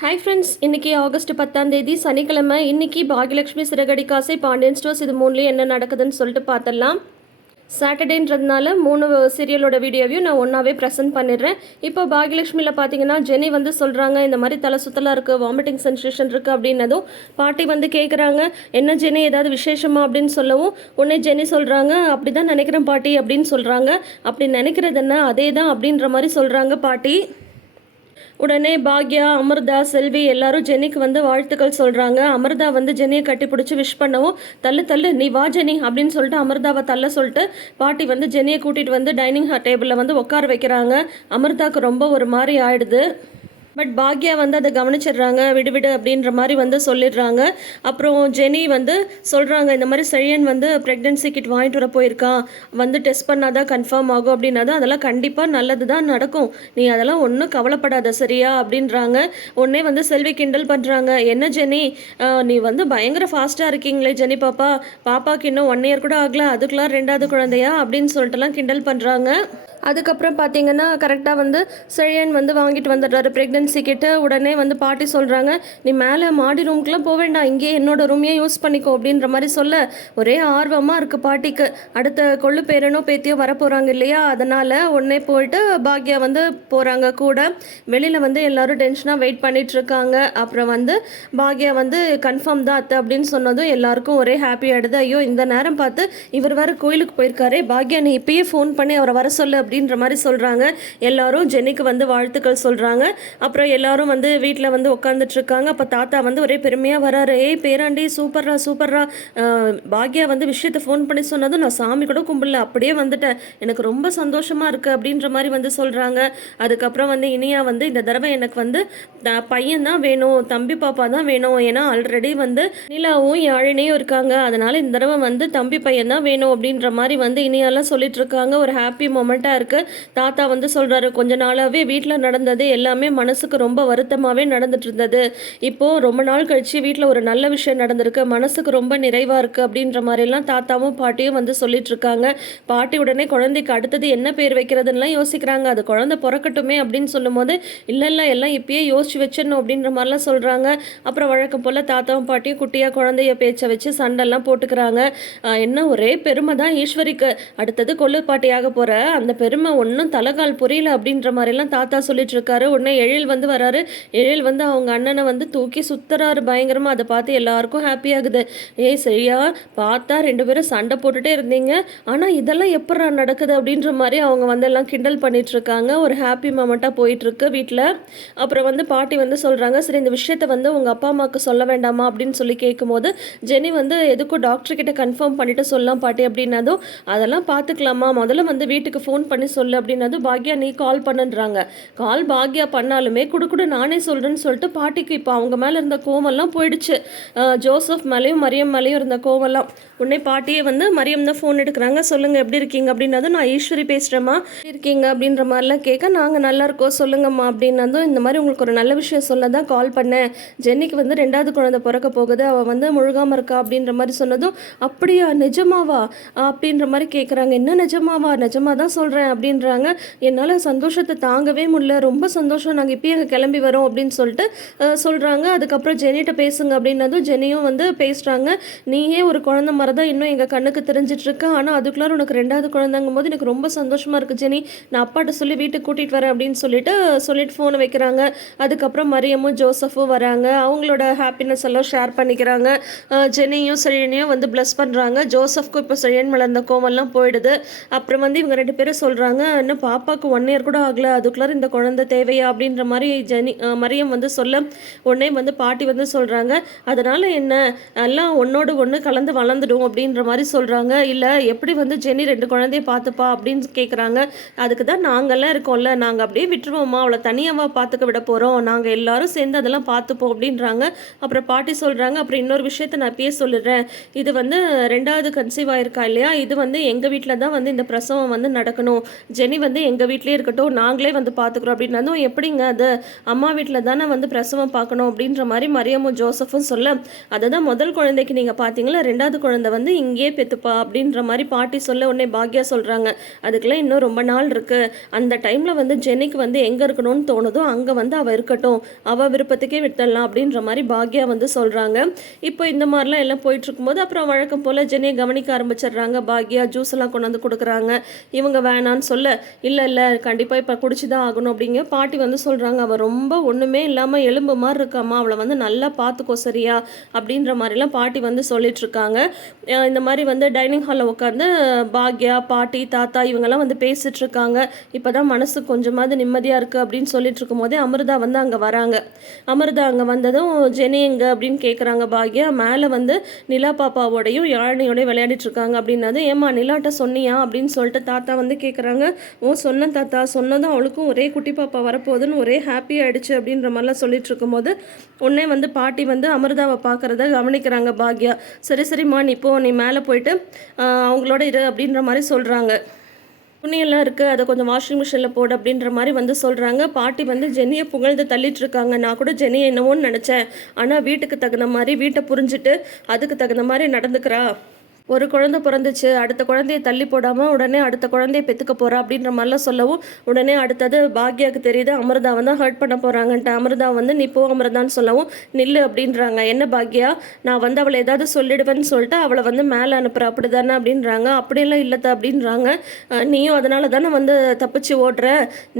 Hi friends இன்னைக்கு August பத்தாம் தேதி சனிக்கிழமை. இன்னைக்கு பாகியலட்சுமி சிறகடி காசை பாண்டியன் ஸ்டோர்ஸ் இது மூணுலேயும் என்ன நடக்குதுன்னு சொல்லிட்டு பார்த்துடலாம் சாட்டர்டேன்றதுனால மூணு சீரியலோட வீடியோவையும் நான் ஒன்றாவே ப்ரெசென்ட் பண்ணிடுறேன். இப்போ பாகியலட்சுமியில் பார்த்தீங்கன்னா ஜெனி வந்து சொல்கிறாங்க இந்த மாதிரி தலை சுத்தலாக இருக்குது வாமிட்டிங் சென்சேஷன் இருக்குது அப்படின்னதும் பாட்டி வந்து கேட்குறாங்க என்ன ஜெனி ஏதாவது விசேஷமா அப்படின்னு சொல்லவும் உடனே ஜெனி சொல்கிறாங்க அப்படி தான் நினைக்கிறேன் பாட்டி அப்படின்னு சொல்கிறாங்க அப்படி நினைக்கிறது என்ன அதே தான் அப்படின்ற மாதிரி சொல்கிறாங்க பாட்டி. உடனே பாக்யா அமிர்தா செல்வி எல்லாரும் ஜெனிக்கு வந்து வாழ்த்துக்கள் சொல்கிறாங்க அமிர்தா வந்து ஜெனியை கட்டி பிடிச்சி விஷ் பண்ணவும் தள்ளு தள்ளு நீ வா ஜெனி அப்படின்னு சொல்லிட்டு அமிர்தாவை தள்ள சொல்லிட்டு பாட்டி வந்து ஜெனியை கூட்டிகிட்டு வந்து டைனிங் டேபிளில் வந்து உட்கார வைக்கிறாங்க. அமிர்தாவுக்கு ரொம்ப ஒரு மாதிரி ஆயிடுது. பட் பாக்யா வந்து அதை கவனிச்சிடுறாங்க விடுவிடு அப்படின்ற மாதிரி வந்து சொல்லிடுறாங்க. அப்புறம் ஜெனி வந்து சொல்கிறாங்க இந்த மாதிரி செழியன் வந்து ப்ரெக்னென்சி கிட் வாங்கிட்டு வர போயிருக்கான் வந்து டெஸ்ட் பண்ணாதான் கன்ஃபார்ம் ஆகும் அப்படின்னா அதெல்லாம் கண்டிப்பாக நல்லது தான் நடக்கும். நீ அதெல்லாம் ஒன்றும் கவலைப்படாத சரியா? அப்படின்றாங்க. உடனே வந்து செல்வி கிண்டல் பண்ணுறாங்க என்ன ஜெனி? நீ வந்து பயங்கர ஃபாஸ்ட்டாக இருக்கீங்களே ஜெனி பாப்பா. பாப்பாவுக்கு இன்னும் ஒன் இயர் கூட ஆகல அதுக்கெலாம் ரெண்டாவது குழந்தையா? அப்படின்னு சொல்லிட்டுலாம் கிண்டல் பண்ணுறாங்க அதுக்கப்புறம் பார்த்தீங்கன்னா கரெக்டாக வந்து செழியன் வந்து வாங்கிட்டு வந்துடுறாரு. ப்ரெக்னென்சி கிட்ட உடனே வந்து பாட்டி சொல்கிறாங்க நீ மேலே மாடி ரூம்க்குலாம் போக வேண்டாம் இங்கேயே என்னோட ரூமையே யூஸ் பண்ணிக்கோ அப்படின்ற மாதிரி சொல்ல ஒரே ஆர்வமாக இருக்குது பாட்டிக்கு. அடுத்த கொள்ளு பேரனோ பேத்தியோ வரப்போகிறாங்க இல்லையா? அதனால் உடனே போயிட்டு பாக்யா வந்து போகிறாங்க கூட. வெளியில் வந்து எல்லோரும் டென்ஷனாக வெயிட் பண்ணிகிட்ருக்காங்க அப்புறம் வந்து பாக்யா வந்து கன்ஃபார்ம் தான் அத்தை அப்படின்னு சொன்னதும் எல்லாருக்கும் ஒரே ஹாப்பி ஆகிடுது ஐயோ இந்த நேரம் பார்த்து இவர் வேறு கோயிலுக்கு போயிருக்காரே பாக்யா நீ இப்பயே ஃபோன் பண்ணி அவரை வர சொல்லு அப்படின்ற மாதிரி சொல்கிறாங்க எல்லாரும் ஜெனிக்கு வந்து வாழ்த்துக்கள் சொல்கிறாங்க அப்புறம் எல்லாரும் வந்து வீட்டில் வந்து உட்காந்துட்ருக்காங்க அப்போ தாத்தா வந்து ஒரே பெருமையாக வராரு. ஏய் பேராண்டி சூப்பர்ரா சூப்பர்ரா. பாக்யா வந்து விஷயத்தை ஃபோன் பண்ணி சொன்னதும் நான் சாமி கூட கும்பிடல. அப்படியே வந்துட்டேன். எனக்கு ரொம்ப சந்தோஷமாக இருக்குது அப்படின்ற மாதிரி வந்து சொல்கிறாங்க அதுக்கப்புறம் வந்து இனியா வந்து இந்த தடவை எனக்கு வந்து த- பையன் தான் வேணும் தம்பி பாப்பா தான் வேணும். ஏன்னா ஆல்ரெடி வந்து நிலாவும் யாழினியும் இருக்காங்க. அதனால் இந்த தடவை வந்து தம்பி பையன் தான் வேணும் அப்படின்ற மாதிரி வந்து இனியாலாம் சொல்லிட்டு இருக்காங்க ஒரு ஹாப்பி மொமெண்ட்டாக இருக்கு. தாத்தா வந்து சொல்கிறாரு கொஞ்ச நாளாகவே வீட்டில் நடந்தது எல்லாமே மனசுக்கு ரொம்ப வருத்தமாகவே நடந்துட்டு இருந்தது. இப்போது ரொம்ப நாள் கழிச்சு வீட்டில் ஒரு நல்ல விஷயம் நடந்திருக்கு மனசுக்கு ரொம்ப நிறைவாக இருக்கு அப்படின்ற மாதிரிலாம் தாத்தாவும் பாட்டியும் வந்து சொல்லிட்டு இருக்காங்க. பாட்டி உடனே குழந்தைக்கு அடுத்தது என்ன பேர் வைக்கிறதுலாம் யோசிக்கிறாங்க. அது குழந்தை பிறக்கட்டுமே அப்படின்னு சொல்லும்போது இல்லை இல்லை எல்லாம் இப்பயே யோசிச்சு வச்சிடணும் அப்படின்ற மாதிரிலாம் சொல்கிறாங்க அப்புறம் வழக்கம் போல் தாத்தாவும் பாட்டியும் குட்டியாக குழந்தைய பேச்சை வச்சு சண்டெல்லாம் போட்டுக்கிறாங்க. என்ன ஒரே பெருமை தான் ஈஸ்வரிக்கு. அடுத்தது கொள்ளு பாட்டியாக போகிற அந்த பெருமை ஒன்றும் தலைகால் புரியல அப்படின்ற மாதிரிலாம் தாத்தா சொல்லிட்டு இருக்காரு உடனே எழில் வந்து வராரு. எழில் வந்து அவங்க அண்ணனை வந்து தூக்கி சுத்துறாரு. பயங்கரமாக அதை பார்த்து எல்லாருக்கும் ஹாப்பி ஆகுது. ஏய் சரியா? பார்த்தா ரெண்டு பேரும் சண்டை போட்டுட்டே இருந்தீங்க. ஆனால் இதெல்லாம் எப்படா நடக்குது அப்படின்ற மாதிரி அவங்க வந்து எல்லாம் கிண்டல் பண்ணிட்டு இருக்காங்க ஒரு ஹாப்பி மொமெண்ட்டாக போயிட்டு இருக்கு வீட்டில் அப்புறம் வந்து பாட்டி வந்து சொல்கிறாங்க சரி இந்த விஷயத்த வந்து உங்கள் அப்பா அம்மாவுக்கு சொல்ல வேண்டாமா? அப்படின்னு சொல்லி கேட்கும்போது ஜெனி வந்து எதுக்கும் டாக்டர் கிட்ட கன்ஃபார்ம் பண்ணிட்டு சொல்லலாம் பாட்டி அப்படின்னதும் அதெல்லாம் பார்த்துக்கலாமா? முதல்ல வந்து வீட்டுக்கு ஃபோன் பண்ணி சொல்லு அப்படின்னது பாக்யா நீ கால் பண்ணுன்றாங்க. கால் பாக்யா பண்ணாலுமே குடுக்குடு நானே சொல்கிறேன்னு சொல்லிட்டு பாட்டிக்கு இப்போ அவங்க மேலே இருந்த கோவம்லாம் போயிடுச்சு. ஜோசப் மேலேயும் மரியம் மேலேயும் இருந்த கோவம்லாம். உடனே பாட்டியே வந்து மரியம் தான் ஃபோன் எடுக்கிறாங்க. சொல்லுங்கள் எப்படி இருக்கீங்க அப்படின்னதும் நான் ஈஸ்வரி பேசுகிறேம்மா எப்படி இருக்கீங்க அப்படின்ற மாதிரிலாம் கேட்க நாங்கள் நல்லா இருக்கோம் சொல்லுங்கம்மா அப்படின்னதும் இந்த மாதிரி உங்களுக்கு ஒரு நல்ல விஷயம் சொல்ல தான் கால் பண்ணேன். ஜென்னிக்கு வந்து ரெண்டாவது குழந்தை பிறக்க போகுது. அவள் வந்து முழுகாமல் இருக்கா அப்படின்ற மாதிரி சொன்னதும் அப்படியா நிஜமாவா? அப்படின்ற மாதிரி கேட்குறாங்க என்ன நிஜமாவா? நிஜமாக தான் சொல்கிறேன் அப்படின்றாங்க. என்னால் சந்தோஷத்தை தாங்கவே முடியல. ரொம்ப சந்தோஷம். நாங்கள் இப்பயே அங்கே கிளம்பி வரோம் அப்படின்னு சொல்லிட்டு சொல்கிறாங்க அதுக்கப்புறம் ஜெனிட்ட பேசுங்க அப்படின்னதும் ஜெனியும் வந்து பேசுகிறாங்க நீயே ஒரு குழந்தை மாதிரி தான் இன்னும் எங்கள் கண்ணுக்கு தெரிஞ்சிட்டு ஆனால் அதுக்குள்ளார உனக்கு ரெண்டாவது குழந்தைங்கும் போது எனக்கு ரொம்ப சந்தோஷமாக இருக்குது ஜெனி. நான் அப்பாட்ட சொல்லி வீட்டுக்கு கூட்டிகிட்டு வரேன் அப்படின்னு சொல்லிட்டு சொல்லிட்டு ஃபோனை வைக்கிறாங்க. அதுக்கப்புறம் மரியமும் ஜோசஃபும் வராங்க. அவங்களோட ஹாப்பினஸ் எல்லாம் ஷேர் பண்ணிக்கிறாங்க. ஜெனியும் செழியனையும் வந்து ப்ளஸ் பண்ணுறாங்க ஜோசஃப்க்கும் இப்போ செழியன் மலர்ந்த கோவம்லாம் போயிடுது. அப்புறம் வந்து இவங்க ரெண்டு பேரும் சொல்கிறாங்க இன்னும் பாப்பாவுக்கு ஒன் இயர் கூட ஆகல. அதுக்குள்ளார இந்த குழந்தை தேவையா? அப்படின்ற மாதிரி ஜெனி மரியம் வந்து சொல்ல உடனே வந்து பாட்டி வந்து சொல்கிறாங்க அதனால் என்ன? எல்லாம் ஒன்னோடு ஒன்று கலந்து வளர்ந்துடும் அப்படின்ற மாதிரி சொல்கிறாங்க இல்லை எப்படி வந்து ஜெனி ரெண்டு குழந்தைய பார்த்துப்பா அப்படின்னு கேட்குறாங்க அதுக்கு தான் நாங்கள்லாம் இருக்கோம்ல நாங்கள் அப்படியே விட்டுருவோம்மா. அவளை தனியாவா பார்த்துக்க விட போகிறோம் நாங்கள் எல்லாரும் சேர்ந்து அதெல்லாம் பார்த்துப்போம் அப்படின்றாங்க. அப்புறம் பாட்டி சொல்கிறாங்க அப்புறம் இன்னொரு விஷயத்த நான் அப்பயே சொல்லிடுறேன். இது வந்து ரெண்டாவது கன்சீவ் ஆயிருக்கா இல்லையா? இது வந்து எங்கள் வீட்டில் தான் வந்து இந்த பிரசவம் வந்து நடக்கணும். ஜெனி வந்து எங்கள் வீட்லேயே இருக்கட்டும் நாங்களே வந்து பார்த்துக்குறோம் அப்படின்னாலும் எப்படிங்க அது? அம்மா வீட்டில் தானே வந்து பிரசவம் பார்க்கணும் அப்படின்ற மாதிரி மரியமும் ஜோசஃபும் சொல்ல அதை தான் முதல் குழந்தைக்கு நீங்கள் பார்த்தீங்களா? ரெண்டாவது குழந்தை வந்து இங்கேயே பெத்துப்பா அப்படின்ற மாதிரி பாட்டி சொல்ல உடனே பாக்யா சொல்கிறாங்க அதுக்கெல்லாம் இன்னும் ரொம்ப நாள் இருக்குது அந்த டைமில் வந்து ஜெனிக்கு வந்து எங்கே இருக்கணும்னு தோணுதோ அங்கே வந்து அவள் இருக்கட்டும். அவள் விருப்பத்துக்கே விட்டுடலாம் அப்படின்ற மாதிரி பாக்யா வந்து சொல்கிறாங்க இப்போ இந்த மாதிரிலாம் எல்லாம் போயிட்டு இருக்கும்போது அப்புறம் வழக்கம் போல் ஜெனியை கவனிக்க ஆரம்பிச்சிடுறாங்க. பாக்யா ஜூஸ் எல்லாம் கொண்டு வந்து கொடுக்குறாங்க. இவங்க வேணான்னு சொல்ல இல்லை இல்லை கண்டிப்பாக இப்போ குடிச்சு தான் ஆகணும் அப்படிங்க பாட்டி வந்து சொல்கிறாங்க அவள் ரொம்ப ஒன்றுமே இல்லாமல் எலும்பு மாதிரி இருக்காமா அவளை வந்து நல்லா பார்த்துக்கோ சரியா? அப்படின்ற மாதிரிலாம் பாட்டி வந்து சொல்லிட்டு இருக்காங்க. இந்த மாதிரி வந்து டைனிங் ஹாலில் உட்காந்து பாக்யா பாட்டி தாத்தா இவங்கெல்லாம் வந்து பேசிகிட்டு இருக்காங்க இப்போ தான் மனசு கொஞ்சமாவது நிம்மதியாக இருக்குது அப்படின்னு சொல்லிட்டு இருக்கும்போதே அமிர்தா வந்து அங்கே வராங்க. அமிர்தா அங்கே வந்ததும் ஜெனி எங்க? அப்படின்னு கேட்குறாங்க பாக்யா. மேலே வந்து நிலா பாப்பாவோடையும் யாழினியோடய விளையாடிட்டு இருக்காங்க அப்படின்னது ஏம்மா நிலாட்ட சொன்னியா? அப்படின்னு சொல்லிட்டு தாத்தா வந்து கேட்குறாங்க ஓ சொன்ன தாத்தா. சொன்னதும் அவளுக்கும் ஒரே குட்டி பாப்பா வரப்போகுதுன்னு ஒரே ஹாப்பி ஆகிடுச்சு அப்படின்ற மாதிரிலாம் சொல்லிட்டு இருக்கும்போது உடனே வந்து பாட்டி வந்து அமிர்தாவை பார்க்குறத கவனிக்கிறாங்க பாக்யா. சரி சரிம்மா நீ இப்போ நீ மேலே போயிட்டு அவங்களோட இரு அப்படின்ற மாதிரி சொல்கிறாங்க துணியெல்லாம் இருக்குது அதை கொஞ்சம் வாஷிங் மிஷினில் போடு அப்படின்ற மாதிரி வந்து சொல்கிறாங்க பாட்டி வந்து ஜெனியை புகழ்ந்து தள்ளிட்டுருக்காங்க. நான் கூட ஜெனியை என்னவோன்னு நினச்சேன். ஆனால் வீட்டுக்கு தகுந்த மாதிரி வீட்டை புரிஞ்சுட்டு அதுக்கு தகுந்த மாதிரி நடந்துக்கிறா. ஒரு குழந்தை பிறந்துச்சு அடுத்த குழந்தைய தள்ளி போடாமல் உடனே அடுத்த குழந்தைய பெற்றுக்க போகிறா அப்படின்ற மாதிரிலாம் சொல்லவும் உடனே அடுத்தது பாக்யாவுக்கு தெரியுது அமிர்தாவை தான் ஹர்ட் பண்ண போகிறாங்கன்ட்டு அமிர்தா வந்து நீ போ அமிர்தான்னு சொல்லவும் நில்லு அப்படின்றாங்க. என்ன பாக்யா நான் வந்து அவளை ஏதாவது சொல்லிடுவேன்னு சொல்லிட்டு அவளை வந்து மேலே அனுப்புகிற அப்படி தானே அப்படின்றாங்க. அப்படியெல்லாம் இல்லத்த அப்படின்றாங்க. நீயும் அதனால தானே வந்து தப்பிச்சு ஓடுற?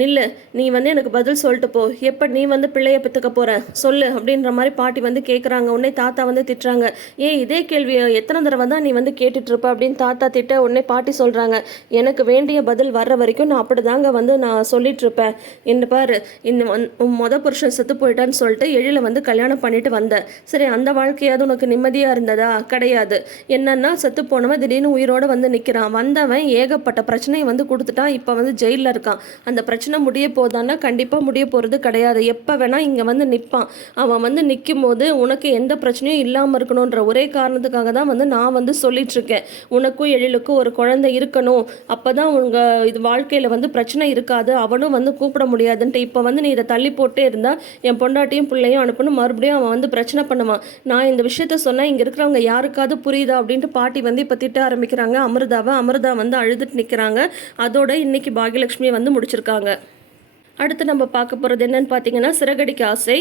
நில்லு. நீ வந்து எனக்கு பதில் சொல்லிட்டு போ. எப்போ நீ வந்து பிள்ளைய பெற்றுக்க போகிற சொல்லு. அப்படின்ற மாதிரி பாட்டி வந்து கேட்குறாங்க உடனே தாத்தா வந்து திட்டுறாங்க. ஏன் இதே கேள்வி எத்தனை தடவை தான் நீ வந்து கேட்டுட்ருப்ப அப்படின்னு தாத்தா திட்ட உடனே பாட்டி சொல்கிறாங்க எனக்கு வேண்டிய பதில் வர்ற வரைக்கும் நான் அப்படி தாங்க வந்து நான் சொல்லிட்டு இருப்பேன் என்ன பாரு இந்த உன் மொத புருஷன் செத்து போயிட்டான்னு சொல்லிட்டு எழில வந்து கல்யாணம் பண்ணிட்டு வந்தேன். சரி அந்த வாழ்க்கையாவது உனக்கு நிம்மதியாக இருந்ததா? கிடையாது. என்னன்னா செத்து போனவன் திடீர்னு உயிரோட வந்து நிற்கிறான் வந்தவன் ஏகப்பட்ட பிரச்சனையை வந்து கொடுத்துட்டான். இப்போ வந்து ஜெயிலில் இருக்கான். அந்த பிரச்சனை முடிய போதான்னா கண்டிப்பாக முடிய போகிறது கிடையாது. எப்போ வேணால் இங்கே வந்து நிற்பான் அவன் வந்து நிற்கும் போது உனக்கு எந்த பிரச்சனையும் இல்லாமல் இருக்கணுன்ற ஒரே காரணத்துக்காக தான் வந்து நான் வந்து சொல்லி இருக்கேன் உனக்கும் எழிலுக்கும் ஒரு குழந்தை இருக்கணும். அப்போ தான் உங்கள் இது வாழ்க்கையில் வந்து பிரச்சனை இருக்காது. அவனும் வந்து கூப்பிட முடியாதுன்ட்டு இப்போ வந்து நீ இதை தள்ளி போட்டே இருந்தால் என் பொண்டாட்டியும் பிள்ளையும் அனுப்பணும். மறுபடியும் அவன் வந்து பிரச்சனை பண்ணுவான். நான் இந்த விஷயத்த சொன்னால் இங்கே இருக்கிறவங்க யாருக்காவது புரியுதா அப்படின்ட்டு பாட்டி வந்து இப்போ திட்ட ஆரம்பிக்கிறாங்க. அமிர்தாவை அமிர்தா வந்து அழுதுட்டு நிற்கிறாங்க அதோட இன்னைக்கு பாகியலட்சுமியை வந்து முடிச்சிருக்காங்க. அடுத்து நம்ம பார்க்க போகிறது என்னன்னு பார்த்தீங்கன்னா சிறகடிக்கு ஆசை.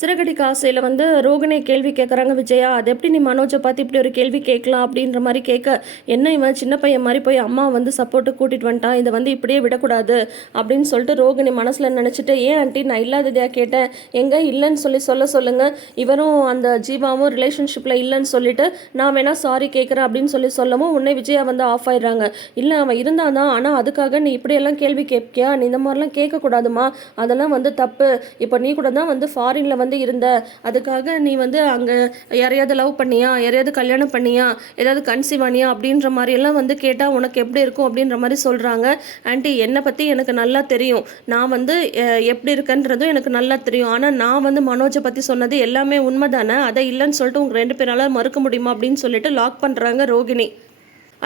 சிறகடிக்க ஆசையில் வந்து ரோகிணி கேள்வி கேட்குறாங்க விஜயா. அது எப்படி நீ மனோஜை பார்த்து இப்படி ஒரு கேள்வி கேட்கலாம் அப்படின்ற மாதிரி கேட்க என்ன இவன் சின்ன பையன் மாதிரி போய் அம்மா வந்து சப்போர்ட்டு கூட்டிகிட்டு வந்துட்டான் இதை வந்து இப்படியே விடக்கூடாது அப்படின்னு சொல்லிட்டு ரோகிணி மனசில் நினச்சிட்டு ஏன் ஆண்டி நான் இல்லாததையா கேட்டேன்? எங்கே இல்லைன்னு சொல்லி சொல்ல சொல்லுங்கள் இவரும் அந்த ஜீவாவும் ரிலேஷன்ஷிப்பில் இல்லைன்னு சொல்லிட்டு நான் வேணால் சாரி கேட்குறேன் அப்படின்னு சொல்லி சொல்லவும் உன்னை விஜயா வந்து ஆஃப் ஆயிடுறாங்க. இல்லை அவன் இருந்தான் தான் ஆனால் அதுக்காக நீ இப்படியெல்லாம் கேள்வி கேட்பியா? நீ இந்த மாதிரிலாம் கேட்கக்கூடாதுமா. அதெல்லாம் வந்து தப்பு. இப்போ நீ கூட தான் வந்து ஃபாரினில் வந்து இருந்த. அதுக்காக நீ வந்து அங்கே யாரையாவது லவ் பண்ணியா? யாரையாவது கல்யாணம் பண்ணியா? ஏதாவது கன்சீவ் ஆனியா அப்படின்ற மாதிரியெல்லாம் வந்து கேட்டால் உனக்கு எப்படி இருக்கும் அப்படின்ற மாதிரி சொல்கிறாங்க ஆண்டி என்னை பற்றி எனக்கு நல்லா தெரியும். நான் வந்து எப்படி இருக்கேன்றதும் எனக்கு நல்லா தெரியும். ஆனால் நான் வந்து மனோஜை பற்றி சொன்னது எல்லாமே உண்மை தானே அதை இல்லைன்னு சொல்லிட்டு உங்கள் ரெண்டு பேரால் மறுக்க முடியுமா அப்படின்னு சொல்லிட்டு லாக் பண்ணுறாங்க ரோகிணி.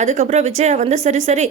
அதுக்கப்புறம் விஜயா வந்து சரி சரி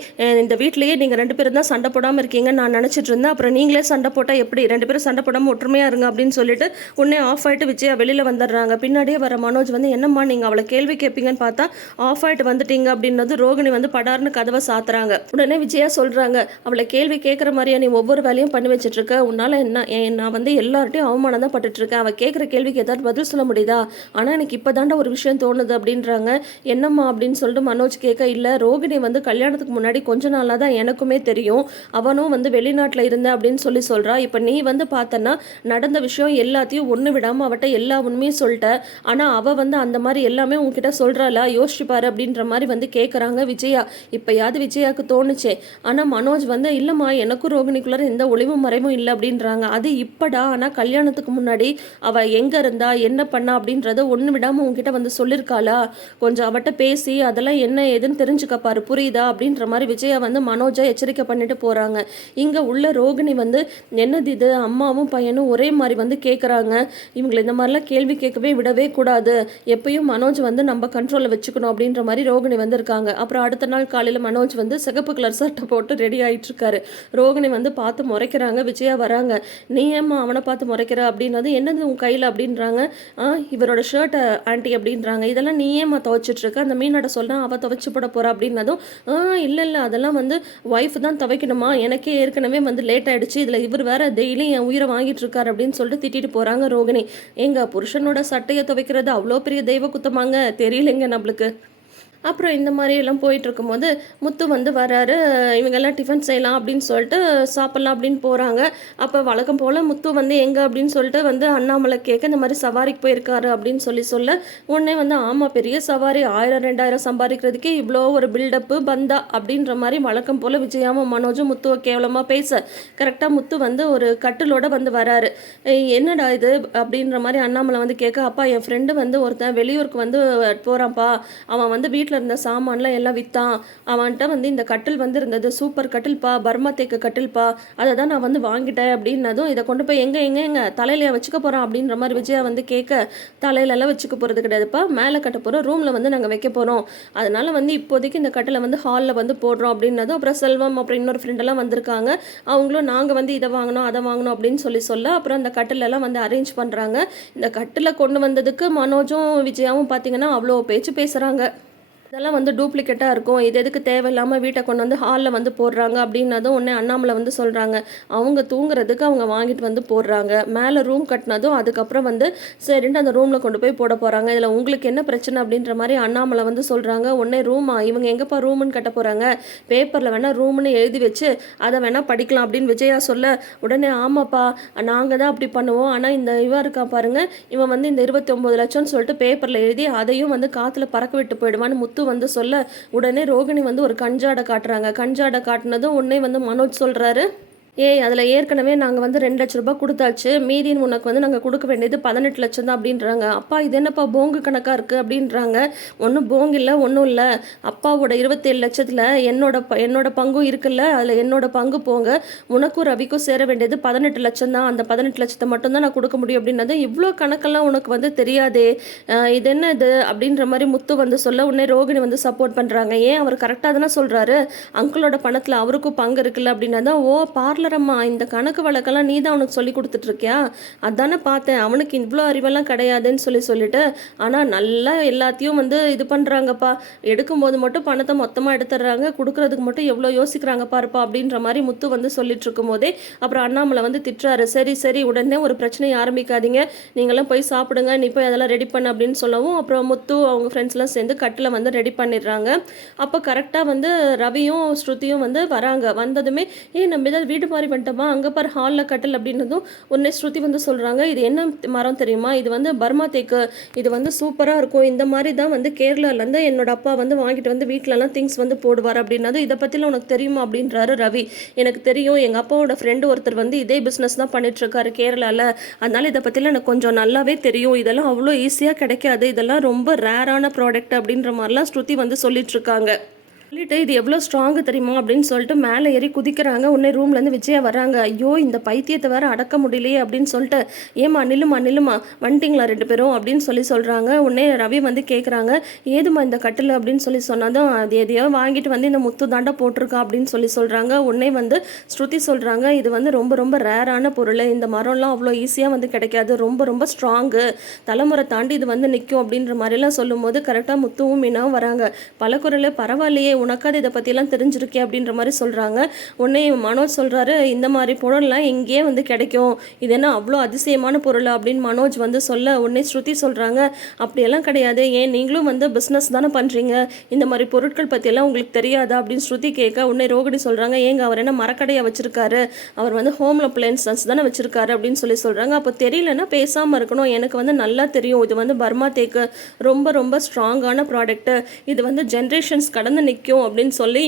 இந்த வீட்லேயே நீங்கள் ரெண்டு பேரும் தான் சண்டை போடாமல் இருக்கீங்கன்னு நான் நினச்சிட்டு இருந்தேன். அப்புறம் நீங்களே சண்டை போட்டால் எப்படி? ரெண்டு பேரும் சண்டை போடாமல் ஒற்றுமையாக இருங்க அப்படின்னு சொல்லிட்டு உடனே ஆஃப் ஆகிட்டு விஜயா வெளியில் வந்துடுறாங்க. பின்னாடியே வர மனோஜ் வந்து என்னம்மா நீங்கள் அவளை கேள்வி கேட்பீங்கன்னு பார்த்தா ஆஃப் ஆகிட்டு வந்துட்டீங்க அப்படின்னது ரோகிணி வந்து படார்னு கதவை சாத்துறாங்க. உடனே விஜயா சொல்கிறாங்க அவளை கேள்வி கேட்குற மாதிரியா நீ ஒவ்வொரு வேலையும் பண்ணி வச்சுட்டு இருக்க உன்னால் என்ன ஏன் நான் வந்து எல்லார்ட்டையும் அவமானம் தான் பட்டுட்ருக்கேன். அவள் கேட்குற கேள்விக்கு ஏதாவது பதில் சொல்ல முடியுதா? ஆனால் எனக்கு இப்போ ஒரு விஷயம் தோணுது அப்படின்றாங்க. என்னம்மா? அப்படின்னு சொல்லிட்டு மனோஜ் கேட்க இல்லை ரோகிணி வந்து கல்யாணத்துக்கு முன்னாடி கொஞ்ச நாளாக தான் எனக்குமே தெரியும். அவனும் வந்து வெளிநாட்டில் இருந்தேன் அப்படின்னு சொல்லி சொல்கிறா இப்போ நீ வந்து பார்த்தன்னா நடந்த விஷயம் எல்லாத்தையும் ஒன்று விடாமல் அவட்ட எல்லா உண்மையும் சொல்லிட்ட. ஆனால் அவள் வந்து அந்த மாதிரி எல்லாமே உங்ககிட்ட சொல்கிறாளா யோசிச்சு அப்படின்ற மாதிரி வந்து கேட்குறாங்க விஜயா. இப்போயாவது விஜயாவுக்கு தோணுச்சே. ஆனால் மனோஜ் வந்து இல்லைம்மா எனக்கும் ரோகிணிக்குள்ளார எந்த ஒளிவும் மறைவும் இல்லை அப்படின்றாங்க. அது இப்படா? ஆனால் கல்யாணத்துக்கு முன்னாடி அவள் எங்கே இருந்தா? என்ன பண்ணா? அப்படின்றத ஒன்று விடாமல் உங்ககிட்ட வந்து சொல்லியிருக்காளா கொஞ்சம் அவட்ட பேசி அதெல்லாம் என்ன ஏதுன்னு தெரிஞ்சுக்கப்பாரு புரியுதா? அப்படின்ற மாதிரி விஜயா வந்து மனோஜை எச்சரிக்கை பண்ணிட்டு போகிறாங்க இங்கே உள்ள ரோகிணி வந்து என்னது இது? அம்மாவும் பையனும் ஒரே மாதிரி வந்து கேட்குறாங்க இவங்களை இந்த மாதிரிலாம் கேள்வி கேட்கவே விடவே கூடாது. எப்பயும் மனோஜ் வந்து நம்ம கண்ட்ரோலில் வச்சுக்கணும் அப்படின்ற மாதிரி ரோகிணி வந்து இருக்காங்க அப்புறம் அடுத்த நாள் காலையில் மனோஜ் வந்து சிகப்பு கலர் சட்டை போட்டு ரெடி ஆகிட்டு இருக்காரு ரோகிணி வந்து பார்த்து முறைக்கிறாங்க. விஜயா வராங்க. நீ ஏம்மா அவனை பார்த்து முறைக்கிற? அப்படின்னது என்னது உன் கையில்? அப்படின்றாங்க. இவரோட ஷர்ட்டை ஆண்டி அப்படின்றாங்க. இதெல்லாம் நீ ஏம்மா துவைச்சிட்டு அந்த மீனோட சொன்னால் அவள் துவைச்சு போட போறா அப்படின்னதும் ஆ இல்லை இல்லை அதெல்லாம் வந்து ஒய்ஃப் தான் துவைக்கணுமா? எனக்கே ஏற்கனவே வந்து லேட் ஆயிடுச்சு. இதில் இவர் வேற டெய்லியும் என் உயிரை வாங்கிட்டு இருக்காரு அப்படின்னு சொல்லிட்டு திட்டிட்டு போறாங்க ரோகிணி. எங்க புருஷனோட சட்டையை துவைக்கிறது அவ்வளோ பெரிய தெய்வ குத்தமாங்க? தெரியலைங்க நம்மளுக்கு. அப்புறம் இந்த மாதிரியெல்லாம் போயிட்டுருக்கும்போது போயிட்டு இருக்கும்போது முத்து வந்து வராரு இவங்கெல்லாம் டிஃபன் செய்யலாம் அப்படின்னு சொல்லிட்டு சாப்பிட்லாம் அப்படின்னு போகிறாங்க அப்போ வழக்கம் போல் முத்து வந்து எங்கே? அப்படின்னு சொல்லிட்டு வந்து அண்ணாமலை கேட்க இந்த மாதிரி சவாரிக்கு போயிருக்காரு அப்படின்னு சொல்லி சொல்ல உடனே வந்து ஆமாம் பெரிய சவாரி ஆயிரம் ரெண்டாயிரம் சம்பாதிக்கிறதுக்கே இவ்வளோ ஒரு பில்டப்பு பந்தா அப்படின்ற மாதிரி வழக்கம் போல் விஜயாவும் மனோஜும் முத்துவை கேவலமாக பேச கரெக்டாக முத்து வந்து ஒரு கட்டிலோட வந்து வராரு. என்னடா இது? அப்படின்ற மாதிரி அண்ணாமலை வந்து கேட்க அப்பா என் ஃப்ரெண்டு வந்து ஒருத்தன் வெளியூருக்கு வந்து போகிறான்ப்பா அவன் வந்து வீட்டில் வீட்டில் இருந்த சாமான்லாம் எல்லாம் விற்றான் அவன்கிட்ட வந்து இந்த கட்டில் வந்து இருந்தது சூப்பர் கட்டில்ப்பா பர்மா தேக்கு கட்டில்ப்பா அதை தான் நான் வந்து வாங்கிட்டேன் அப்படின்னதும் இதை கொண்டு போய் எங்கே எங்கே எங்கே தலையில வச்சுக்க போகிறோம் அப்படின்ற மாதிரி விஜயா வந்து கேட்க தலையிலலாம் வச்சுக்க போகிறது கிடையாதுப்பா. மேலே கட்ட போகிறோம் ரூமில் வந்து நாங்கள் வைக்க போகிறோம் அதனால் வந்து இப்போதைக்கு இந்த கட்டிலை வந்து ஹாலில் வந்து போடுறோம் அப்படின்னதும் அப்புறம் செல்வம் அப்புறம் இன்னொரு ஃப்ரெண்டெல்லாம் வந்திருக்காங்க. அவங்களும் நாங்கள் வந்து இதை வாங்கணும் அதை வாங்கணும் அப்படின்னு சொல்லி சொல்ல அப்புறம் அந்த கட்டிலெல்லாம் வந்து அரேஞ்ச் பண்ணுறாங்க இந்த கட்டிலை கொண்டு வந்ததுக்கு மனோஜும் விஜயாவும் பார்த்தீங்கன்னா அவ்வளோ பேச்சு பேசுகிறாங்க இதெல்லாம் வந்து டூப்ளிகேட்டாக இருக்கும். இது எதுக்கு தேவையில்லாமல் வீட்டை கொண்டு வந்து ஹாலில் வந்து போடுறாங்க அப்படின்னதும் உடனே அண்ணாமலை வந்து சொல்கிறாங்க அவங்க தூங்குறதுக்கு அவங்க வாங்கிட்டு வந்து போடுறாங்க. மேலே ரூம் கட்டினதும் அதுக்கப்புறம் வந்து சரின்ட்டு அந்த ரூமில் கொண்டு போய் போட போகிறாங்க இதில் உங்களுக்கு என்ன பிரச்சனை அப்படின்ற மாதிரி அண்ணாமலை வந்து சொல்கிறாங்க உடனே ரூமா இவங்க எங்கேப்பா ரூம்னு கட்ட போகிறாங்க பேப்பரில் வேணால் ரூம்னு எழுதி வச்சு அதை வேணால் படிக்கலாம் அப்படின்னு விஜயா சொல்ல உடனே ஆமாப்பா நாங்கள் தான் அப்படி பண்ணுவோம். ஆனால் இந்த இவன் இருக்கா பாருங்க. இவன் வந்து இந்த இருபத்தி ஒம்பது லட்சம்னு சொல்லிட்டு பேப்பரில் எழுதி அதையும் வந்து காற்றுல பறக்க விட்டு போயிடுவான்னு முத்து வந்து சொல்ல உடனே ரோகிணி வந்து ஒரு கஞ்சாடை காட்டுறாங்க. கஞ்சாடை காட்டுனதும் உடனே வந்து மனோஜ் சொல்கிறாரு ஏய் அதில் ஏற்கனவே நாங்கள் வந்து ரெண்டு லட்ச ரூபாய் கொடுத்தாச்சு. மீதின்னு உனக்கு வந்து நாங்கள் கொடுக்க வேண்டியது பதினெட்டு லட்சம் தான் அப்படின்றாங்க. அப்பா இது என்னப்பா போங்கு கணக்காக இருக்குது அப்படின்றாங்க. ஒன்றும் போங்கு இல்லை ஒன்றும் இல்லை. அப்பாவோட இருபத்தேழு லட்சத்தில் என்னோட ப என்னோட பங்கும் இருக்குல்ல அதில் என்னோட பங்கு போங்க. உனக்கும் ரவிக்கும் சேர வேண்டியது பதினெட்டு லட்சம் தான். அந்த பதினெட்டு லட்சத்தை மட்டும்தான் நான் கொடுக்க முடியும் அப்படின்னது இவ்வளோ கணக்கெல்லாம் உனக்கு வந்து தெரியாதே. இது என்ன இது அப்படின்ற மாதிரி முத்து வந்து சொல்ல உடனே ரோகிணி வந்து சப்போர்ட் பண்ணுறாங்க ஏன் அவர் கரெக்டாக தானே சொல்கிறாரு அங்கிளோட பணத்தில் அவருக்கும் பங்கு இருக்குல்ல அப்படின்னா தான் ஓ பார்லரம்மா இந்த கணக்கு வழக்கெல்லாம் நீ தான் அவனுக்கு சொல்லி கொடுத்துட்ருக்கியா? அதானே பார்த்தேன். அவனுக்கு இவ்வளோ அறிவெல்லாம் கிடையாதுன்னு சொல்லி சொல்லிட்டு ஆனால் நல்லா எல்லாத்தையும் வந்து இது பண்ணுறாங்கப்பா எடுக்கும்போது மட்டும் பணத்தை மொத்தமாக எடுத்துடுறாங்க. கொடுக்கறதுக்கு மட்டும் எவ்வளோ யோசிக்கிறாங்க பாருப்பா அப்படின்ற மாதிரி முத்து வந்து சொல்லிட்டு இருக்கும்போதே அப்புறம் அண்ணாமலை வந்து திட்டுறாரு. சரி சரி உடனே ஒரு பிரச்சனையை ஆரம்பிக்காதீங்க. நீங்களாம் போய் சாப்பிடுங்க. நீ போய் அதெல்லாம் ரெடி பண்ண அப்படின்னு சொல்லவும் அப்புறம் முத்து அவங்க ஃப்ரெண்ட்ஸ்லாம் சேர்ந்து கட்டில் வந்து ரெடி பண்ணிடுறாங்க. அப்போ கரெக்டாக வந்து ரவியும் ஸ்ருதியும் வந்து வராங்க. வந்ததுமே ஏ நம்ம ஏதாவது வீடு மாதிரி பண்ணிட்டோமா? அங்கே பாரு ஹாலில் கட்டில் அப்படின்னதும் உடனே ஸ்ருதி வந்து சொல்கிறாங்க இது என்ன மரம் தெரியுமா? இது வந்து பர்மா தேக்கு. இது வந்து சூப்பராக இருக்கும். இந்த மாதிரி தான் வந்து கேரளாலேருந்து என்னோட அப்பா வந்து வாங்கிட்டு வந்து வீட்டிலலாம் திங்ஸ் வந்து போடுவார் அப்படின்னதும் இதை பற்றிலாம் உனக்கு தெரியுமா அப்படின்றாரு ரவி. எனக்கு தெரியும் எங்கள் அப்பாவோட ஃப்ரெண்டு ஒருத்தர் வந்து இதே பிஸ்னஸ் தான் பண்ணிட்டுருக்காரு கேரளாவில் அதனால் இதை பற்றிலாம் எனக்கு கொஞ்சம் நல்லாவே தெரியும். இதெல்லாம் அவ்வளோ ஈஸியாக கிடைக்காது. இதெல்லாம் ரொம்ப ரேரான ப்ராடக்ட் அப்படின்ற மாதிரிலாம் ஸ்ருதி வந்து சொல்லிட்டுருக்காங்க. இருக்காங்க சொல்லிட்டு இது எவ்வளோ ஸ்ட்ராங்கு தெரியுமா? அப்படின்னு சொல்லிட்டு மேலே ஏறி குதிக்கிறாங்க. உடனே ரூம்லேருந்து விஜயா வராங்க ஐயோ இந்த பைத்தியத்தை வேற அடக்க முடியலையே அப்படின்னு சொல்லிட்டு ஏமா நில்லுமா நில்லுமா வந்துட்டிங்களா ரெண்டு பேரும்? அப்படின்னு சொல்லி சொல்கிறாங்க உடனே ரவி வந்து கேட்குறாங்க ஏதுமா இந்த கட்டில்? அப்படின்னு சொல்லி சொன்னதும் அது எதையோ வாங்கிட்டு வந்து இந்த முத்து தாண்டா போட்டிருக்கா அப்படின்னு சொல்லி சொல்கிறாங்க உடனே வந்து ஸ்ருதி சொல்கிறாங்க இது வந்து ரொம்ப ரொம்ப ரேரான பொருள். இந்த மரம்லாம் அவ்வளோ ஈஸியாக வந்து கிடைக்காது. ரொம்ப ரொம்ப ஸ்ட்ராங்கு தலைமுறை தாண்டி இது வந்து நிற்கும் அப்படின்ற மாதிரிலாம் சொல்லும்போது கரெக்டாக முத்துவும் மீனாவும் வராங்க. பலக்குரல் பரவாயில்லையே உனக்காது இதை பற்றிலாம் தெரிஞ்சிருக்கே அப்படின்ற மாதிரி சொல்கிறாங்க உடனே மனோஜ் சொல்கிறாரு இந்த மாதிரி பொருள்லாம் எங்கேயே வந்து கிடைக்கும். இது என்ன அவ்வளோ அதிசயமான பொருள் அப்படின்னு மனோஜ் வந்து சொல்ல உடனே ஸ்ருதி சொல்கிறாங்க அப்படியெல்லாம் கிடையாது. ஏன் நீங்களும் வந்து பிஸ்னஸ் தானே பண்ணுறீங்க இந்த மாதிரி பொருட்கள் பற்றியெல்லாம் உங்களுக்கு தெரியாதா அப்படின்னு ஸ்ருதி கேட்க உடனே ரோகிணி சொல்கிறாங்க ஏங்க அவர் என்ன மரக்கடையை வச்சுருக்காரு? அவர் வந்து ஹோம் அப்ளையன்சஸ் தானே வச்சுருக்காரு அப்படின்னு சொல்லி சொல்கிறாங்க அப்போ தெரியலன்னா பேசாமல் இருக்கணும். எனக்கு வந்து நல்லா தெரியும். இது வந்து பர்மா தேக்கு. ரொம்ப ரொம்ப ஸ்ட்ராங்கான ப்ராடக்ட்டு இது வந்து ஜென்ரேஷன்ஸ் கடந்து நிற்கும் அப்படின்னு சொல்லி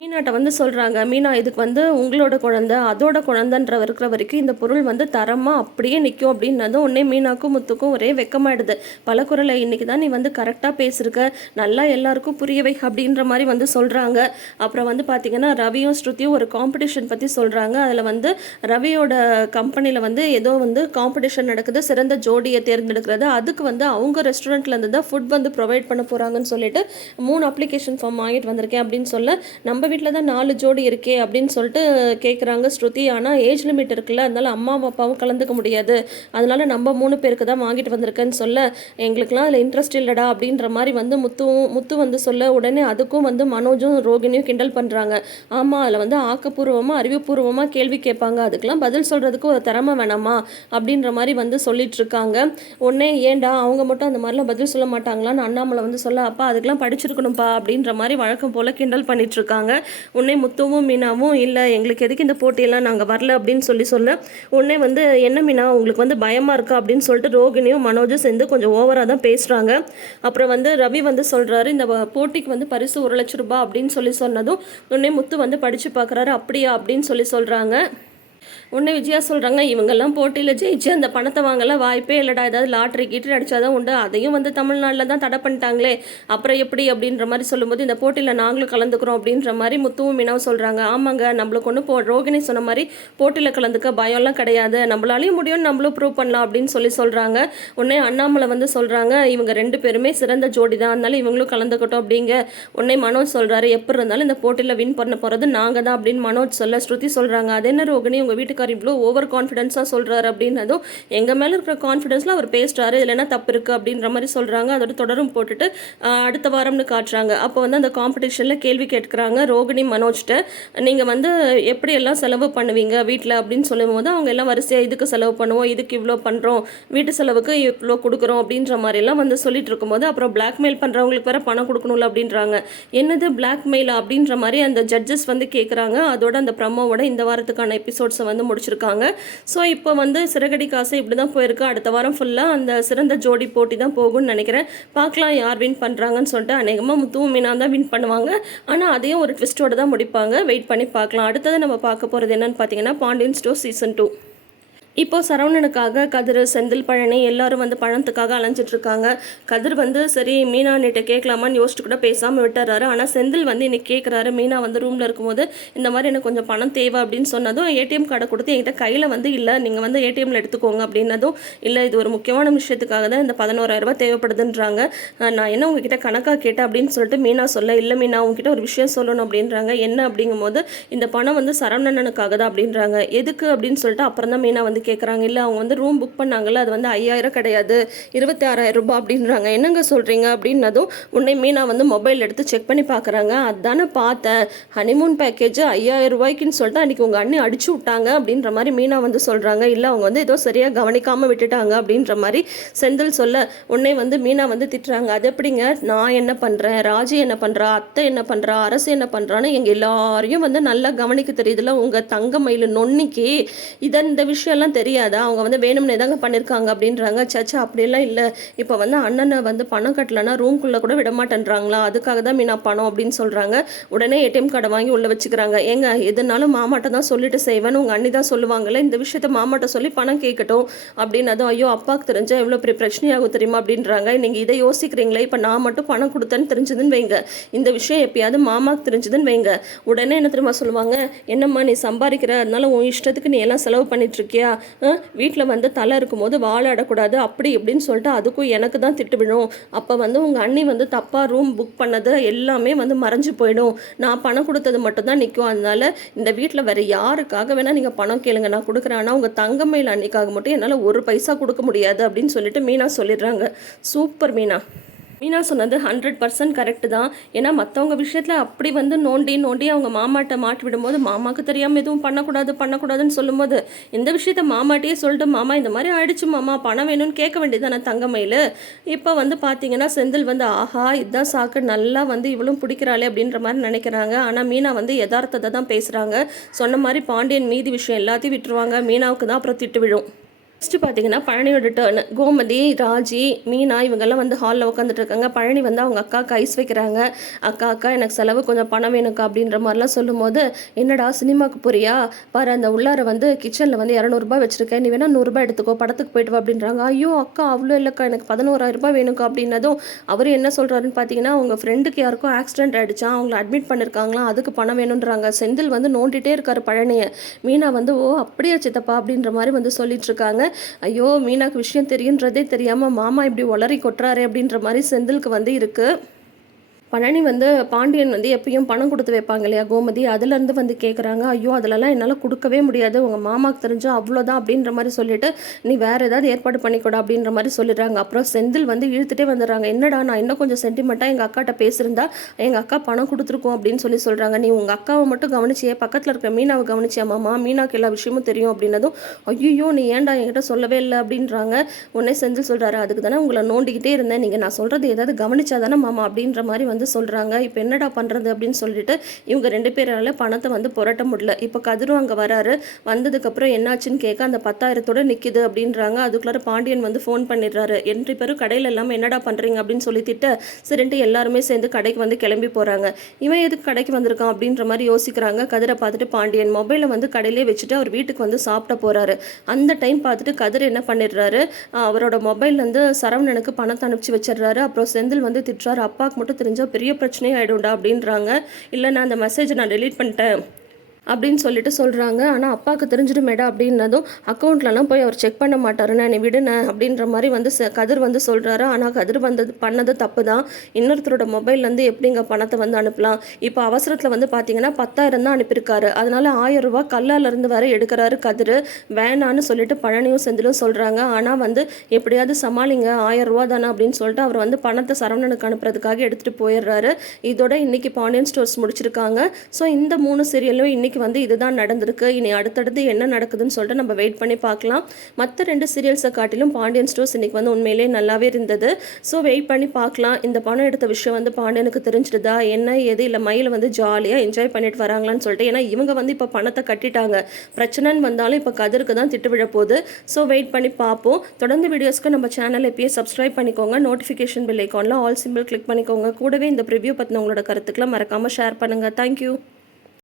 மீனாட்ட வந்து சொல்கிறாங்க மீனா இதுக்கு வந்து உங்களோட குழந்தை அதோட குழந்தைன்ற இருக்கிற வரைக்கும் இந்த பொருள் வந்து தரமாக அப்படியே நிற்கும் அப்படின்னதும் உடனே மீனாக்கும் முத்துக்கும் ஒரே வெக்கமாயிடுது. பல குரலை இன்னைக்கு தான் நீ வந்து கரெக்டாக பேசியிருக்க நல்லா எல்லாருக்கும் புரியவை அப்படின்ற மாதிரி வந்து சொல்கிறாங்க அப்புறம் வந்து பார்த்தீங்கன்னா ரவியும் ஸ்ருதியும் ஒரு காம்படிஷன் பற்றி சொல்கிறாங்க அதில் வந்து ரவியோட கம்பெனியில் வந்து ஏதோ வந்து காம்படிஷன் நடக்குது சிறந்த ஜோடியை தேர்ந்தெடுக்கிறது. அதுக்கு வந்து அவங்க ரெஸ்டாரண்ட்லேருந்து தான் ஃபுட் வந்து ப்ரொவைட் பண்ண போகிறாங்கன்னு சொல்லிட்டு மூணு அப்ளிகேஷன் ஃபார்ம் வாங்கிட்டு வந்திருக்கேன் அப்படின்னு சொல்ல நம்ம வீட்டில் தான் நாலு ஜோடி இருக்கே அப்படின்னு சொல்லிட்டு கேட்குறாங்க ஸ்ருதி. ஆனால் ஏஜ் லிமிட் இருக்குல்ல அதனால அம்மாவும் அப்பாவும் கலந்துக்க முடியாது. அதனால நம்ம மூணு பேருக்கு தான் வாங்கிட்டு வந்திருக்கேன்னு சொல்ல எங்களுக்குலாம் அதில் இன்ட்ரெஸ்ட் இல்லைடா அப்படின்ற மாதிரி வந்து முத்துவும் முத்து வந்து சொல்ல உடனே அதுக்கும் வந்து மனோஜும் ரோகிணியும் கிண்டல் பண்ணுறாங்க ஆமாம் அதில் வந்து ஆக்கப்பூர்வமாக அறிவுபூர்வமாக கேள்வி கேட்பாங்க. அதுக்கெலாம் பதில் சொல்கிறதுக்கு ஒரு திறமை வேணாமா அப்படின்ற மாதிரி வந்து சொல்லிட்டு இருக்காங்க. உடனே ஏன்டா அவங்க மட்டும் அந்த மாதிரிலாம் பதில் சொல்ல மாட்டாங்களான்னு அண்ணாமலை வந்து சொல்ல அப்பா அதுக்கெல்லாம் படிச்சிருக்கணும்ப்பா அப்படின்ற மாதிரி வழக்கம் போல் கிண்டல் பண்ணிட்டு இருக்காங்க. உடனே முத்துவும் மீனாவும் இல்லை எங்களுக்கு எதுக்கு இந்த போட்டியெல்லாம் நாங்கள் வரல அப்படின்னு சொல்லி சொல்ல உடனே வந்து என்ன மீனா உங்களுக்கு வந்து பயமாக இருக்கா அப்படின்னு சொல்லிட்டு ரோகிணியும் மனோஜும் சேர்ந்து கொஞ்சம் ஓவராக தான் பேசுகிறாங்க அப்புறம் வந்து ரவி வந்து சொல்கிறாரு இந்த போட்டிக்கு வந்து பரிசு ஒரு லட்ச ரூபாய் அப்படின்னு சொல்லி சொன்னதும் உடனே முத்து வந்து படித்து பார்க்குறாரு அப்படியா அப்படின்னு சொல்லி சொல்கிறாங்க உடனே விஜயா சொல்கிறாங்க இவங்கெல்லாம் போட்டியில் ஜெயிச்சு அந்த பணத்தை வாங்கலாம் வாய்ப்பே இல்லைடா. ஏதாவது லாட்ரி கீட்டரி அடித்தாதான் உண்டு. அதையும் வந்து தமிழ்நாட்டில் தான் தடை பண்ணிட்டாங்களே. அப்புறம் எப்படி அப்படின்ற மாதிரி சொல்லும்போது இந்த போட்டியில் நாங்களும் கலந்துக்கிறோம் அப்படின்ற மாதிரி முத்துவும் மீனாவும் சொல்கிறாங்க ஆமாங்க நம்மளுக்கு ஒன்று போ ரோகிணி சொன்ன மாதிரி போட்டியில் கலந்துக்க பயம்லாம் கிடையாது. நம்மளாலையும் முடியும் நம்மளும் ப்ரூவ் பண்ணலாம் அப்படின்னு சொல்லி சொல்கிறாங்க உடனே அண்ணாமலை வந்து சொல்கிறாங்க இவங்க ரெண்டு பேருமே சிறந்த ஜோடி தான். அதனால இவங்களும் கலந்துக்கட்டும் அப்படிங்க. உடனே மனோஜ் சொல்கிறாரு எப்படி இருந்தாலும் இந்த போட்டியில் வின் பண்ண போகிறது நாங்கள் தான் அப்படின்னு மனோஜ் சொல்ல ஸ்ருதி சொல்கிறாங்க அது என்ன ரோகிணி உங்கள் இருக்கார் இவ்வளோ ஓவர் கான்ஃபிடென்ஸாக சொல்கிறாரு அப்படின்னதும் எங்கள் மேலே இருக்கிற கான்ஃபிடென்ஸில் அவர் பேசுகிறாரு இதில் என்ன தப்பு இருக்குது அப்படின்ற மாதிரி சொல்கிறாங்க அதோட தொடரும் போட்டுட்டு அடுத்த வாரம்னு காட்டுறாங்க. அப்போ வந்து அந்த காம்படிஷனில் கேள்வி கேட்குறாங்க. ரோகிணி மனோஜ்கிட்ட நீங்கள் வந்து எப்படி எல்லாம் செலவு பண்ணுவீங்க வீட்டில் அப்படின்னு சொல்லும்போது அவங்க எல்லாம் வரிசையாக இதுக்கு செலவு பண்ணுவோம் இதுக்கு இவ்வளோ பண்ணுறோம் வீட்டு செலவுக்கு இவ்வளோ கொடுக்குறோம் அப்படின்ற மாதிரிலாம் வந்து சொல்லிட்டு இருக்கும்போது அப்புறம் பிளாக்மெயில் பண்ணுறவங்களுக்கு வேற பணம் கொடுக்கணும்ல அப்படின்றாங்க. என்னது பிளாக்மெயில் அப்படின்ற மாதிரி அந்த ஜட்ஜஸ் வந்து கேட்குறாங்க அதோட அந்த ப்ரமோவோட இந்த வாரத்துக்கான எபிசோட்ஸை வந்து முடிச்சிருக்காங்க. ஸோ இப்போ வந்து சிறகடி காசு இப்படி தான் போயிருக்கு. அடுத்த வாரம் ஃபுல்லாக அந்த சிறந்த ஜோடி போட்டி தான் போகும்னு நினைக்கிறேன். பார்க்கலாம் யார் வின் பண்ணுறாங்கன்னு சொல்லிட்டு அநேகமாக முத்துவும் மீனா தான் வின் பண்ணுவாங்க. ஆனால் அதையும் ஒரு ட்விஸ்ட்டோட தான் முடிப்பாங்க. வெயிட் பண்ணி பார்க்கலாம். அடுத்தது நம்ம பார்க்க போகிறது என்னன்னு பார்த்தீங்கன்னா பாண்டியன் ஸ்டோர் சீசன் டூ இப்போ சரவணனுக்காக கதிர் செந்தில் பழனி எல்லாரும் வந்து பழத்துக்காக அலைஞ்சிட்ருக்காங்க. கதிர் வந்து சரி மீனா கேட்கலாமான்னு யோசிச்சு கூட பேசாமல் விட்டுறாரு. ஆனால் செந்தில் வந்து இன்னைக்கு கேட்குறாரு மீனா வந்து ரூமில் இருக்கும்போது இந்த மாதிரி எனக்கு கொஞ்சம் பணம் தேவை அப்படின்னு சொன்னதும் ஏடிஎம் கார்டை கொடுத்து என்கிட்ட கையில் வந்து இல்லை நீங்கள் வந்து ஏடிஎம்மில் எடுத்துக்கோங்க அப்படின்னதும் இல்லை இது ஒரு முக்கியமான விஷயத்துக்காக தான் இந்த பதினோராயிரம் தேவைப்படுதுன்றாங்க. நான் என்ன உங்ககிட்ட கணக்காக கேட்டேன் அப்படின்னு சொல்லிட்டு மீனா சொல்ல இல்லை மீனா உங்ககிட்ட ஒரு விஷயம் சொல்லணும் அப்படின்றாங்க. என்ன அப்படிங்கும்போது இந்த பணம் வந்து சரவணனுக்காக தான் அப்படின்றாங்க. எதுக்கு அப்படின்னு சொல்லிட்டு அப்புறம் தான் மீனா வந்து கேட்குறாங்க இல்லை அவங்க வந்து ரூம் புக் பண்ணாங்கல்ல அது வந்து ஐயாயிரம் கிடையாது. இருபத்தி ஆறாயிரம் ரூபாய் அப்படின்றாங்க. என்னங்க சொல்கிறீங்க அப்படின்னதும் உன்னையுமே மீனா வந்து மொபைல் எடுத்து செக் பண்ணி பார்க்குறாங்க அதானே பார்த்தேன். ஹனிமூன் பேக்கேஜ் ஐயாயிரம் ரூபாய்க்குன்னு சொல்லிட்டு அன்றைக்கி உங்கள் அண்ணி அடிச்சு விட்டாங்க அப்படின்ற மாதிரி மீனா வந்து சொல்கிறாங்க இல்லை அவங்க வந்து ஏதோ சரியாக கவனிக்காமல் விட்டுட்டாங்க அப்படின்ற மாதிரி செந்தில் சொல்ல உடனே வந்து மீனா வந்து திட்டுறாங்க. அது எப்படிங்க? நான் என்ன பண்ணுறேன் ராஜி என்ன பண்ணுறா அத்தை என்ன பண்ணுறா அரசு என்ன பண்ணுறான்னு எங்கள் எல்லாரையும் வந்து நல்லா கவனிக்க தெரியுதுல உங்கள் தங்க மயில் நொன்னிக்கு இதை இந்த விஷயம்லாம் தெரியாதா? அவங்க வந்து வேணும்னே தாங்க பண்ணியிருக்காங்க அப்படின்றாங்க. சச்சா அப்படியெல்லாம் இல்லை. இப்போ வந்து அண்ணனை வந்து பணம் கட்டலைன்னா ரூம்குள்ளே கூட விட மாட்டேன்றாங்களா அதுக்காக தான் மீனா பணம் அப்படின்னு சொல்கிறாங்க உடனே ஏடிஎம் கார்டை வாங்கி உள்ளே வச்சுக்கிறாங்க. ஏங்க எதுனாலும் மாமாட்ட தான் சொல்லிட்டு செய்வேன்னு உங்கள் அண்ணி தான் சொல்லுவாங்கல்ல? இந்த விஷயத்த மாமாட்ட சொல்லி பணம் கேட்கட்டும் அப்படின்னு அதுவும் ஐயோ அப்பாவுக்கு தெரிஞ்சால் எவ்வளோ பெரிய பிரச்சனையாகும் தெரியுமா? அப்படின்றாங்க. நீங்கள் இதை யோசிக்கிறீங்களே? இப்போ நான் மட்டும் பணம் கொடுத்தேன்னு தெரிஞ்சதுன்னு வைங்க. இந்த விஷயம் எப்பயாவது மாமாவுக்கு தெரிஞ்சதுன்னு வைங்க. உடனே என்ன தெரியுமா சொல்லுவாங்க? என்னம்மா நீ சம்பாதிக்கிற அதனால உன் இஷ்டத்துக்கு நீ எல்லாம் செலவு பண்ணிட்டு இருக்கியா? வீட்டில் வந்து தலை இருக்கும்போது வாழாடக்கூடாது அப்படி இப்படின்னு சொல்லிட்டு அதுக்கும் எனக்கு தான் திட்டு விழும். அப்போ வந்து உங்கள் அண்ணி வந்து தப்பாக ரூம் புக் பண்ணது எல்லாமே வந்து மறைஞ்சு போயிடும். நான் பணம் கொடுத்தது மட்டும்தான் நிற்கும் அதனால இந்த வீட்டில் வேற யாருக்காக வேணால் நீங்கள் பணம் கேளுங்க. நான் கொடுக்குறேன். ஆனால் உங்கள் தங்கமயில் அன்னைக்காக மட்டும் என்னால் ஒரு பைசா கொடுக்க முடியாது அப்படின்னு சொல்லிட்டு மீனா சொல்லிடுறாங்க. சூப்பர் மீனா. மீனா சொன்னது ஹண்ட்ரட் பர்சன்ட் கரெக்டு தான். ஏன்னா மற்றவங்க விஷயத்தில் அப்படி வந்து நோண்டி நோண்டி அவங்க மாமாட்ட மாட்டி விடும்போது மாமாவுக்கு தெரியாமல் எதுவும் பண்ணக்கூடாது பண்ணக்கூடாதுன்னு சொல்லும்போது இந்த விஷயத்த மாமாட்டையே சொல்லிட்டு மாமா இந்த மாதிரி ஆயிடுச்சு மாமா பணம் வேணும்னு கேட்க வேண்டியதானே தங்கமயில் இப்போ வந்து பார்த்தீங்கன்னா செந்தில் வந்து ஆஹா இதுதான் சாக்கு நல்லா வந்து இவளும் பிடிக்கிறாளே அப்படின்ற மாதிரி நினைக்கிறாங்க. ஆனால் மீனா வந்து யதார்த்தத்தை தான் பேசுகிறாங்க சொன்ன மாதிரி பாண்டியன் மீதி விஷயம் எல்லாத்தையும் விட்டுருவாங்க. மீனாவுக்கு தான் அப்புறம் திட்டு விழும். ஃபஸ்ட்டு பார்த்தீங்கன்னா பழனியோட டேர்னு கோமதி ராஜி மீனா இவங்கெல்லாம் வந்து ஹாலில் உட்காந்துட்டு இருக்காங்க. பழனி வந்து அவங்க அக்காவுக்கு ஐஸ் வைக்கிறாங்க. அக்கா அக்கா எனக்கு செலவு கொஞ்சம் பணம் வேணுக்கா அப்படின்ற மாதிரிலாம் சொல்லும்போது என்னடா சினிமாவுக்கு போறியா? பாரு அந்த உள்ளார வந்து கிச்சனில் வந்து இரநூறுபா வச்சுருக்கேன். நீ வேணால் நூறுரூபா எடுத்துக்கோ படத்துக்கு போயிட்டு வா அப்படின்றாங்க. ஐயோ அக்கா அவ்வளோ இல்லைக்கா. எனக்கு பதினோராயிரரூபா வேணுக்கா அப்படின்னதும் அவர் என்ன சொல்கிறாருன்னு பார்த்தீங்கன்னா அவங்க ஃப்ரெண்டுக்கு யாருக்கும் ஆக்சிடென்ட் ஆகிடுச்சா அவங்கள அட்மிட் பண்ணியிருக்காங்களா அதுக்கு பணம் வேணுன்றாங்க செந்தில் வந்து நோண்டிட்டே இருக்காரு பழனியை. மீனா வந்து ஓ அப்படியா சித்தப்பா அப்படின்ற மாதிரி வந்து சொல்லிட்டு இருக்காங்க. ஐயோ மீனாக்கு விஷயம் தெரியுன்றதே தெரியாமல் மாமா இப்படி ஒளரி கொட்டுறாரு அப்படின்ற மாதிரி செந்திலுக்கு வந்து இருக்குது பழனி வந்து பாண்டியன் வந்து எப்பயும் பணம் கொடுத்து வைப்பாங்க இல்லையா கோமதி? அதுலேருந்து வந்து கேட்குறாங்க ஐயோ அதிலலாம் என்னால் கொடுக்கவே முடியாது. உங்கள் மாமாவுக்கு தெரிஞ்சா அவ்வளோதான் அப்படின்ற மாதிரி சொல்லிட்டு நீ வேறு ஏதாவது ஏற்பாடு பண்ணிக்கூட அப்படின்ற மாதிரி சொல்லிடுறாங்க. அப்புறம் செந்தில் வந்து இழுத்துட்டே வந்துடுறாங்க. என்னடா நான் இன்னும் கொஞ்சம் சென்டிமெண்ட்டாக எங்கள் அக்காட்ட பேசியிருந்தா எங்கள் அக்கா பணம் கொடுத்துருக்கோம் அப்படின்னு சொல்லி சொல்கிறாங்க நீ உங்கள் அக்காவை மட்டும் கவனிச்சியே பக்கத்தில் இருக்க மீனாவை கவனிச்சியா மாமா? மீனாக்கு எல்லா விஷயமும் தெரியும் அப்படின்னதும் ஐயோ நீ ஏன்டா என்கிட்ட சொல்லவே இல்லை அப்படின்றாங்க. உடனே செந்தில் சொல்கிறாரு அதுக்கு தானே உங்களை நோண்டிக்கிட்டே இருந்தேன். நீங்கள் நான் சொல்கிறது ஏதாவது கவனிச்சா தானே மாமா? அப்படின்ற மாதிரி வந்து சொல்கிறாங்க இப்போ என்னடா பண்ணுறது அப்படின்னு சொல்லிட்டு இவங்க ரெண்டு பேரால் பணத்தை வந்து புரட்ட முடியல. இப்போ கதிரும் அங்கே வராரு. வந்ததுக்கப்புறம் என்னாச்சுன்னு கேட்க அந்த பத்தாயிரத்தோட நிற்கிது அப்படின்றாங்க. அதுக்குள்ளார பாண்டியன் வந்து ஃபோன் பண்ணிடுறாரு. என்று பேரும் கடையில் இல்லாமல் என்னடா பண்ணுறீங்க அப்படின்னு சொல்லி திட்ட சரின்ட்டு எல்லாருமே சேர்ந்து கடைக்கு வந்து கிளம்பி போகிறாங்க இவன் எதுக்கு கடைக்கு வந்திருக்கான்? அப்படின்ற மாதிரி யோசிக்கிறாங்க. கதிரை பார்த்துட்டு பாண்டியன் மொபைலை வந்து கடையிலே வச்சுட்டு அவர் வீட்டுக்கு வந்து சாப்பிட போகிறாரு அந்த டைம் பார்த்துட்டு கதிர் என்ன பண்ணிடுறாரு? அவரோட மொபைல்லேருந்து சரவணனுக்கு பணத்தை அனுப்பிச்சு வச்சிடுறாரு. அப்புறம் செந்தில் வந்து திட்டுறாரு. அப்பாவுக்கு மட்டும் தெரிஞ்ச பெரிய பிரச்சனையே ஆகிடும்டா அப்படின்றாங்க. இல்லை நான் அந்த மெசேஜை நான் டெலீட் பண்ணிட்டேன். அப்படின்னு சொல்லிட்டு சொல்கிறாங்க ஆனால் அப்பாவுக்கு தெரிஞ்சிடுமேடா அப்படின்னதும் அக்கௌண்ட்லலாம் போய் அவர் செக் பண்ண மாட்டாருண்ணே நீ விடுன அப்படின்ற மாதிரி வந்து ச- கதிர் வந்து சொல்கிறாரு ஆனால் கதிர் வந்தது பண்ணது தப்பு தான் இன்னொருத்தரோட மொபைல்லேருந்து எப்படிங்க பணத்தை வந்து அனுப்பலாம்? இப்போ அவசரத்தில் வந்து பார்த்தீங்கன்னா பத்தாயிரம் தான் அனுப்பியிருக்காரு. அதனால் ஆயிரம் ரூபா கல்லாலேருந்து வர எடுக்கிறாரு கதிர். வேணான்னு சொல்லிட்டு பழனியும் செந்திலும் சொல்கிறாங்க ஆனால் வந்து எப்படியாவது சமாளிங்க ஆயிரம் ரூபா தானே அப்படின்னு சொல்லிட்டு அவர் வந்து பணத்தை சரவணனுக்கு அனுப்புறதுக்காக எடுத்துகிட்டு போயிடுறாரு. இதோட இன்னைக்கு பாண்டியன் ஸ்டோர்ஸ் முடிச்சிருக்காங்க. ஸோ இந்த மூணு சீரியலும் இன்னைக்கு வந்து இதுதான் நடந்திருக்கு. இனி அடுத்தடுத்து என்ன நடக்குதுன்னு சொல்லிட்டு நம்ம வெயிட் பண்ணி பார்க்கலாம். மற்ற ரெண்டு சீரியல்ஸை காட்டிலும் பாண்டியன் ஸ்டோர்ஸ் இன்னைக்கு வந்து உண்மையிலேயே நல்லாவே இருந்தது. ஸோ வெயிட் பண்ணி பார்க்கலாம். இந்த பணம் எடுத்த விஷயம் வந்து பாண்டியனுக்கு தெரிஞ்சிடுதா? என்ன எது இல்லை மயில் வந்து ஜாலியாக என்ஜாய் பண்ணிட்டு வராங்களான்னு சொல்லிட்டு. ஏன்னா இவங்க வந்து இப்போ பணத்தை கட்டிட்டாங்க. பிரச்சனைன்னு வந்தாலும் இப்போ கதிருக்கு தான் திட்டு விழ போகுது. ஸோ வெயிட் பண்ணி பார்ப்போம். தொடர்ந்து வீடியோஸ்க்கு நம்ம சேனல் எப்பயே சப்ஸ்கிரைப் பண்ணிக்கோங்க. நோட்டிஃபிகேஷன் பில் ஐக்கானில் ஆல் சிம்பிள் கிளிக் பண்ணிக்கோங்க. கூடவே இந்த ப்ரிவ்யூ பற்றின உங்களோட கருத்துக்களை மறக்காமல் ஷேர் பண்ணுங்கள் தேங்க்யூ